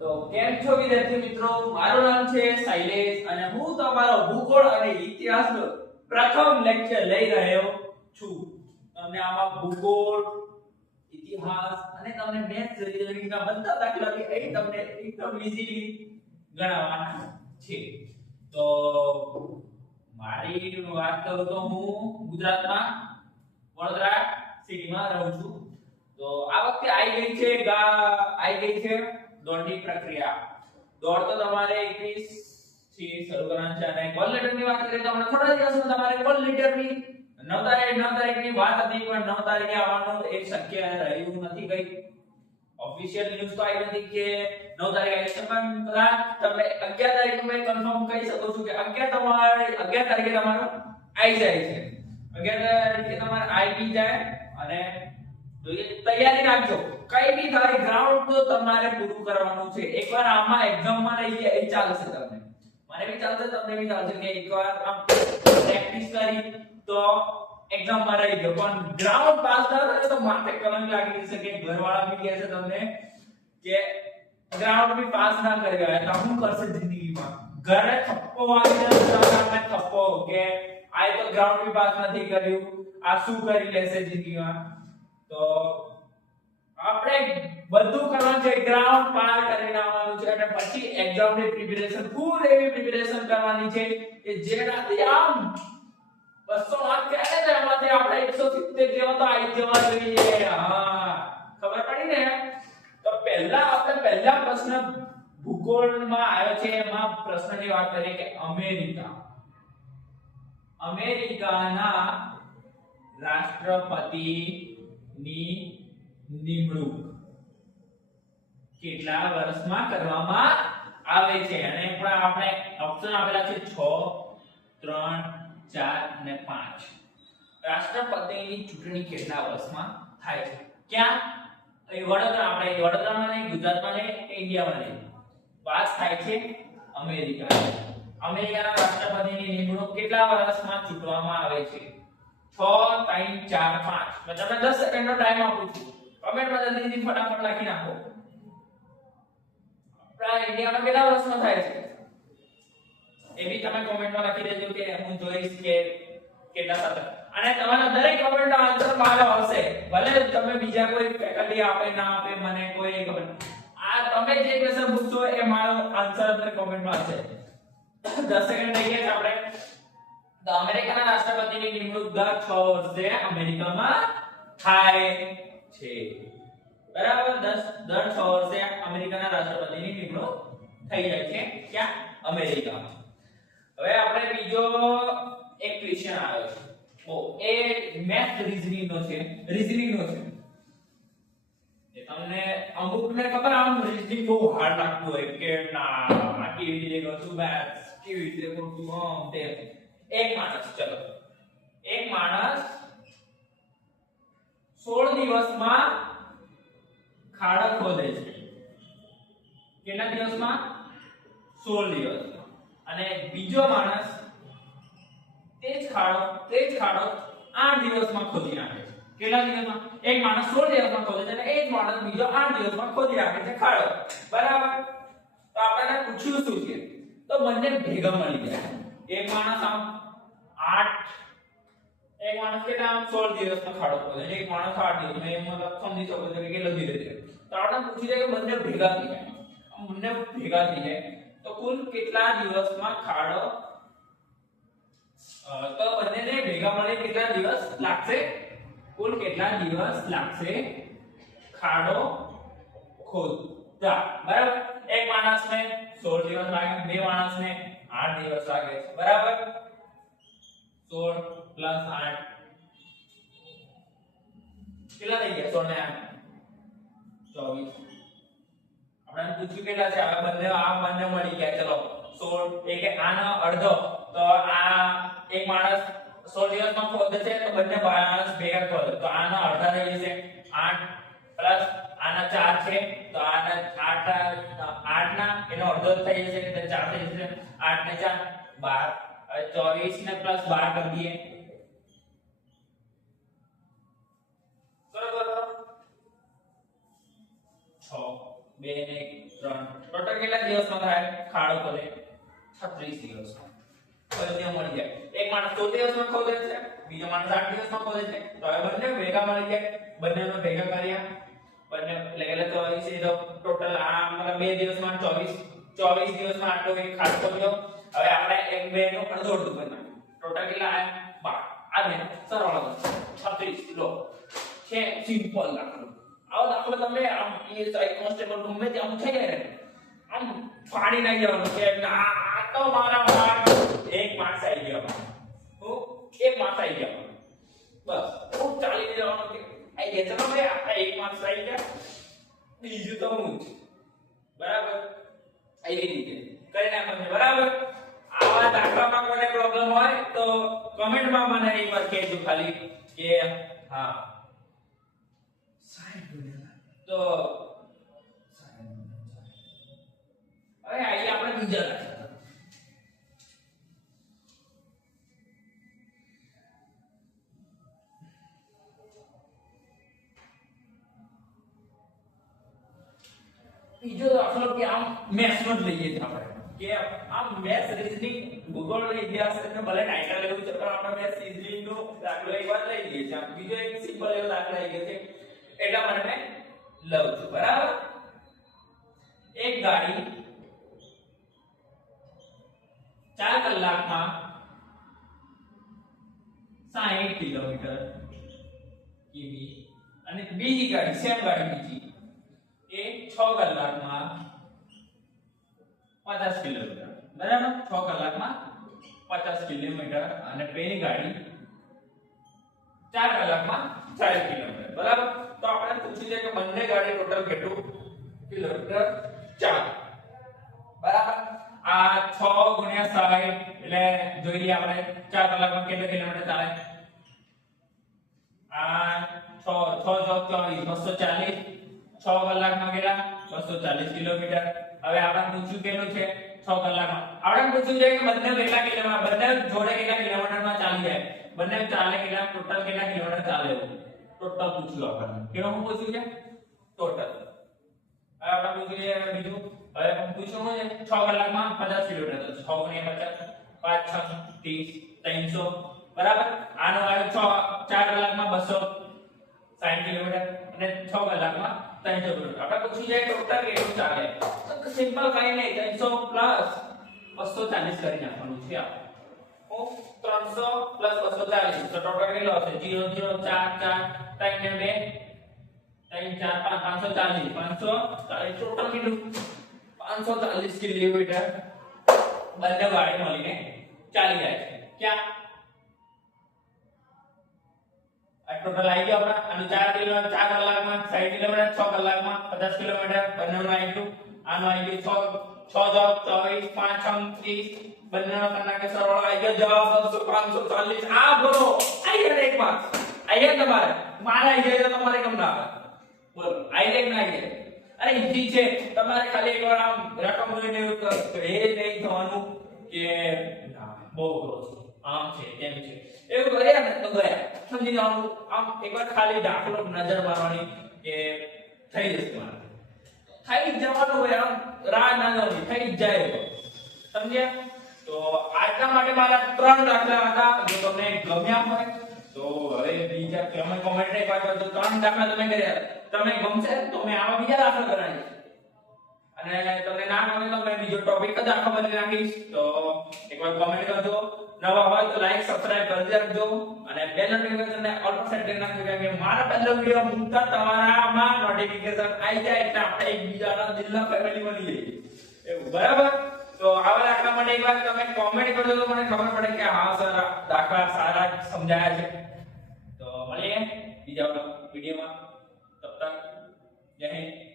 તો કેમ છો વિદ્યાર્થી મિત્રો, મારું નામ છે શૈલેષ અને હું તમારો ભૂગોળ અને ઇતિહાસનો પ્રથમ લેક્ચર લઈ રહ્યો છું. તમને આમાં ભૂગોળ, ઇતિહાસ અને તમને મેથ્સ રીઝનિંગના બધા દાખલા કે એ તમને એકદમ ઈઝીલી ગણવાના છે. તો મારી વાત કરું તો હું ગુજરાતમાં વડોદરા સિટીમાં રહું છું. તો આ વખતે આવી ગઈ છે દોડની પ્રક્રિયા. દોડ તો તમારે 21 થી શરૂ કરવાની છે અને કોલ લેટરની વાત કરીએ તો હમણાં થોડા દિવસમાં તમારે કોલ લેટરની 9 તારીખની વાત હતી, પણ 9 તારીખે આવવાનું એ શક્ય રહ્યું નથી. કઈ ઓફિશિયલ ન્યૂઝ તો આવી નથી કે 9 તારીખે આવશે, પણ કદાચ તમને 11 તારીખનું મેં કન્ફર્મ કહી શકું છું કે 11 તારીખે તમારું આવી જાય છે. 11 તારીખે તમારે આવી જાય અને તૈયારી રાખજો. કઈ બી થાય ગ્રાઉન્ડ તો તમારે પૂરું કરવાનું છે. એકવાર આમાં એક્ઝામમાં રહી ગયા એ ચાલશે તમને, મને બી ચાલશે, તમને બી ચાલશે કે એકવાર આમ પ્રેક્ટિસ કરી તો એક્ઝામમાં રહી ગયો, પણ ગ્રાઉન્ડ પાસ ના થાય તો માથે કલંક લાગી જશે કે ઘરવાળા બી કહે છે તમને કે ગ્રાઉન્ડ બી પાસ ના કરી ગયા તો શું કરશે જિંદગીમાં. ઘરે થપ્પો વાગી જશે, થપ્પો કે આ તો ગ્રાઉન્ડ બી પાસ નથી કર્યું, આ શું કરી લેશે જિંદગીમાં. તો આપણે બધું કરવાનું છે, ગ્રાઉન્ડ પાર કરીને આવવાનું છે અને પછી એક્ઝામ ની પ્રિપેરેશન, ફૂલ એવી પ્રિપેરેશન કરવાની છે કે જેનાથી આમ 200 માર્ક ક્યારે છે એમાંથી આપણે 170 જેવા તો આવી જવા જોઈએ. હા, ખબર પડી ને. તો પહેલા પ્રશ્ન ભૂગોળમાં આવ્યો છે, એમાં પ્રશ્નની વાત કરીએ કે અમેરિકાના રાષ્ટ્રપતિની નિમણૂક કેટલા વર્ષમાં કરવામાં આવે છે? અને પણ આપણે ઓપ્શન આપેલા છે 6, 3, 4 અને 5. રાષ્ટ્રપતિની ચૂંટણી કેટલા વર્ષમાં થાય છે? ક્યાં? વડોદરામાં નહીં, ગુજરાતમાં નહીં, ઇન્ડિયામાં નહીં. વાત થાય છે અમેરિકાના રાષ્ટ્રપતિની નિમણૂક કેટલા વર્ષમાં ચૂંટવામાં આવે છે? 6, 3, 4, 5. મેં તમને 10 સેકન્ડનો ટાઈમ આપું છું. કમેન્ટમાં જલ્દીથી ફટાફટ લખી નાખો. આપણા ઇન્ડિયામાં કેટલા વર્ષમાં થાય છે એ બી તમે કમેન્ટમાં લખી દેજો કે હું જોઈશ કે કેટલા સાથે. અને તમારા દરેક કમેન્ટનો આન્સર મારો હશે, ભલે તમે બીજા કોઈ ફેકલ્ટી આપે ના આપે, મને કોઈ ખબર. આ તમે જે ક્વેશ્ચન પૂછશો એ મારો આન્સર અંદર કમેન્ટમાં હશે. 10 સેકન્ડ થઈ ગયા છે આપણે. તો અમેરિકાના રાષ્ટ્રપતિની નિમણૂક દર 6 વર્ષે અમેરિકામાં થાય છે. બરાબર, દર 6 વર્ષે અમેરિકાના રાષ્ટ્રપતિની નિમણૂક થઈ જાય છે. ક્યાં? અમેરિકામાં. હવે આપણે બીજો એક ક્વેશ્ચન આવ્યો છે. એ મેથ રીઝનિંગ નો છે. એ તમને અમુકને ખબર આમ રીઝનિંગ બહુ હાર્ડ લાગતું હોય કે ના આ કેવી રીતે કરું મેથ, કેવી રીતે કરું આમ તેમ. એક માણસ 16 દિવસમાં ખાડો ખોદે છે. કેટલા દિવસમાં? 16 દિવસમાં. અને બીજો માણસ તે જ ખાડો 8 દિવસમાં ખોદી નાખે છે. કેટલા દિવસમાં? એક માણસ 16 દિવસમાં ખોદે છે અને એ જ માણસ બીજો 8 દિવસમાં ખોદી નાખે છે ખાડો. બરાબર. તો આપણે પૂછ્યું શું છે? તો બંને ભેગા મળી જાય. એક માણસ આમ 16 દિવસમાં ખાડો ખોદે છે, એક માણસ 8 દિવસમાં. એ મતલબ સમજી શકો છો કે કેટલો ધીરે ધીરે. તો આપણે પૂછી જાય કે બંને ભેગા થઈ જાય તો કુલ કેટલા દિવસમાં ખાડો, તો બંનેને ભેગા મળે કેટલા દિવસ લાગશે? કુલ કેટલા દિવસ લાગશે ખાડો ખોદતા? બરાબર. એક માણસને 16 દિવસ લાગે, બે માણસને 8 દિવસ લાગે છે. બરાબર. 16 + 8 કેટલા થઈ ગયા? 16 ને 8 24. આપણે પૂછ્યું કેટલા છે? આ બંને મળી ગયા. ચલો 16 એક આનો અડધો, તો આ એક માણસ 16 દિવસમાં ખોદે છે તો બંને માણસ ભેગા ખોદે તો આના અડધા થઈ જશે. 8 પ્લસ આના 4 છે તો આના 8 ના એનો અડધો થઈ જશે એટલે 4 થઈ જશે. 8 ને 4 12. હવે 24 ને પ્લસ 12 કરી દઈએ. કરો 6 2 ને 3 ટોટલ કેટલા દિવસમાં થાય ખાડો ખોદે 36 દિવસમાં બંને મળી જાય એક માણસ 14 દિવસમાં ખોદે છે બીજો માણસ 8 દિવસમાં ખોદે છે તો હવે બંને ભેગા મળી જાય બંનેનો ભેગા કર્યા બંને એટલે 24 એ તો ટોટલ આ મતલબ 2 દિવસમાં 24 દિવસમાં આટલો એક ખાડો ખોદ્યો હવે આપણે એક બે નો અડધો અડધો કરી નાખ્યું ટોટલ કેટલા આયા 12 આ બે સરળ 36 લો છે સિમ્પલ દાખલો આવો દાખલો તમે આમ પીએસઆઈ કોન્સ્ટેબલ ગમે તે આમ થઈ જાય આમ ફાડી નાખી જવાનું કે આ તો મારા માર્ક એક માર્ક્સ આવી ગયો હું એક માર્ક્સ આવી ગયો બસ હું ચાલી જવાનું કે આઈ ગયા ચલો ભાઈ આપણા એક માર્ક્સ આવી ગયા બીજું તો હું બરાબર આવી રીતે કરી નાખવાનું બરાબર આવા દાખલામાં કોઈને પ્રોબ્લેમ હોય તો કમેન્ટમાં મને એકવાર કહેજો ખાલી કે હા તો હવે આઈએ આપણે બીજા દાખલા બીજો દાખલો કે આમ મેથ્સ નો જ લઈએ છીએ આપણે કે આમ મેથ્સ રીઝનિંગ ભૂગોળ ઇતિહાસ એટલે ભલે ટાઇટલ એવું છે પણ આપણે મેથ્સ રીઝનિંગ નો દાખલો એકવાર લઈ લઈએ છીએ બીજો એક સિમ્પલ એવો દાખલો લઈ ગયો છે એટલા માટે મેં લઉં છું બરાબર એક ગાડી 4 કલાકમાં 60 કિલોમીટર કિમી અને બીજી ગાડી સેમ ગાડી બીજી એ 6 કલાકમાં 50 કિલોમીટર બરાબર 6 કલાકમાં 50 કિલોમીટર અને પેલી ગાડી 4 કલાકમાં 40 કિલોમીટર બરાબર તો આપણે પૂછ્યું છે કે બંને ગાડી ટોટલ કેટલું કિલોમીટર ચાલે બરાબર આ 6 ગુણ્યા 60 એટલે જોઈ લઈએ આપણે 4 કલાકમાં કેટલા કિલોમીટર ચાલે આ 6 6 24 240 6 કલાકમાં કેટલા 240 કિલોમીટર હવે આપણે પૂછ્યું કેટલું છે 6 કલાકમાં આપણે પૂછ્યું છે કે બંને કેટલા કિલોમીટર બંને જોડે કેટલા કિલોમીટરમાં ચાલી જાય બંને ચાલે કેટલા ટોટલ કેટલા કિલોમીટર ચાલે ટોટલ પૂછ્યું આપણને કેવું પૂછ્યું છે ટોટલ હવે આપણે પૂછ્યું છે બીજું હવે પૂછ્યું છે 6 કલાકમાં 50 કિલોમીટર તો 6 ગુણ્યા 50 5 6 30 300 બરાબર આનો આવ્યો 4 કલાકમાં 260 કિલોમીટર અને 6 કલાકમાં 300 કિલોમીટર આપણે પૂછ્યું છે ટોટલ કેટલું ચાલે તો સિમ્પલ કઈ નહીં 300 પ્લસ 240 કરી નાખવાનું છે આપણે 300 પ્લસ 240 તો ટોટલ કેટલો હશે 0 0 4 4 3 ને 2 3 4 5 540 ટોટલ કેટલું 540 કિલોમીટર બંને ગાડી મળીને ચાલી જાય છે ક્યાં આ ટોટલ આવી ગયો આપણા અને 4 કિલોમીટર 4 કલાકમાં 60 કિલોમીટર 6 કલાકમાં 50 કિલોમીટર બંનેનું આવી ગયું આનો આવી ગયો 6 6 24 5 6 30 બંનેનો કરના કે સરવાળો આવી ગયો જવાબ 540 આ બોલો આઈ ગયા એક માર્ક્સ આઈ ગયા તમારે મારા આઈ જાય તો તમારે કેમ ના આવે બોલો આઈ જાય ના આઈ જાય અરે ઈઝી છે તમારે ખાલી એકવાર આમ રકમ જોઈને એ નહીં થવાનું કે બહુ gross આમ છે તેમ છે એવું કર્યા ને તો ગયા સમજી જવાનું આમ એકવાર ખાલી દાખલો નજર મારવાની કે થઈ જશે તમારે થઈ જવાનું હોય આમ રાહ ના જોવાની થઈ જાય સમજ્યા તો આજના માટે મારા 3 દાખલા હતા જો તમને ગમ્યા હોય તો હવે બીજા તમે કોમેન્ટ એક વાર કરજો 3 દાખલા તમે કર્યા તમે ગમશે તો મેં આવા બીજા દાખલા કરાવીશ અને તમને ના ગમે તો મેં બીજો ટોપિક જ આખો બદલી નાખીશ તો એકવાર કોમેન્ટ કરજો નવા હોય તો લાઈક સબસ્ક્રાઇબ કરી દેજો અને બેલ નોટિફિકેશન ને ઓલ પર સેટ કરી નાખજો કે મારા પહેલો વિડિયો મૂકતા તમારામાં નોટિફિકેશન આવી જાય એટલે આપણે એકબીજાના દિલના ફેમિલી બની જઈએ એવું બરાબર તો આવા દાખલા માટે એકવાર તમે કોમેન્ટ કરજો તો મને ખબર પડે કે હા સર દાખલા સારા સમજાયા છે તો મળીએ બીજા વિડિયોમાં તબ તક જય હિન્દ